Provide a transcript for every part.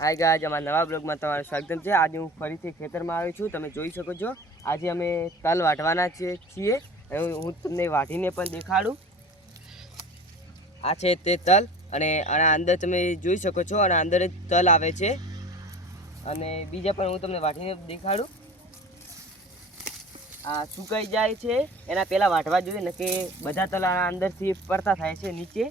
Hi guys, અમારા નવા બ્લોગમાં તમારું સ્વાગત છે। આજે હું ફરીથી ખેતરમાં આવ્યો છું। તમે જોઈ શકો છો આજે અમે તલ વાટવાના છીએ। હું તમને વાટીને પણ દેખાડું। આ છે તે તલ અને આના અંદર તમે જોઈ શકો છો અને અંદર જ તલ આવે છે અને બીજા પણ હું તમને વાટીને દેખાડું। આ સુકાઈ જાય છે એના પહેલાં વાટવા જોઈએ ને કે બધા તલ આના અંદરથી પડતા થાય છે નીચે,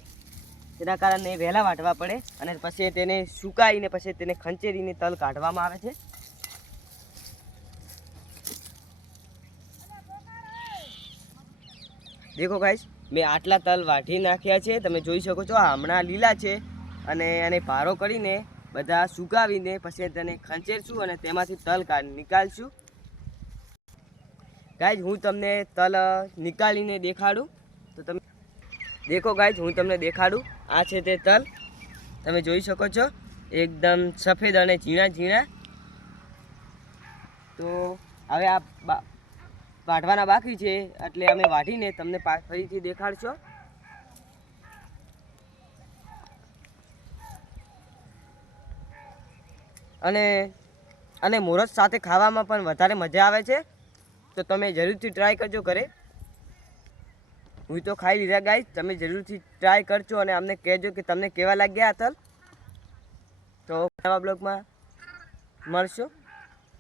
તેના કારણે વહેલા વાટવા પડે અને પછી તેને સુકાઈને પછી તેને ખંચેરીને તલ કાઢવામાં આવે છે। દેખો ગાઈસ, મેં આટલા તલ વાટી નાખ્યા છે, તમે જોઈ શકો છો। આ હમણાં લીલા છે અને એને ભારો કરીને બધા સુકાવીને પછી તેને ખંચેરશું અને તેમાંથી તલ નીકાળશું। ગાઈસ, હું તમને તલ નીકાળીને દેખાડું તો તમે દેખો ગાઈસ, હું તમને દેખાડું। આ છે તે તલ, તમે જોઈ શકો છો એકદમ સફેદ અને ઝીણા ઝીણા। તો હવે આ વાટવાના બાકી છે એટલે અમે વાટીને તમને ફરીથી દેખાડશો। અને મોરસ સાથે ખાવામાં પણ વધારે મજા આવે છે, તો તમે જરૂરથી ટ્રાય કરજો ઘરે। હું તો ખાઈ લીધા ગાઈસ, તમે જરૂરથી ટ્રાય કરજો અને અમને કહેજો કે તમને કેવા લાગ્યા આ તલ। તો નવા બ્લોગમાં મળશું।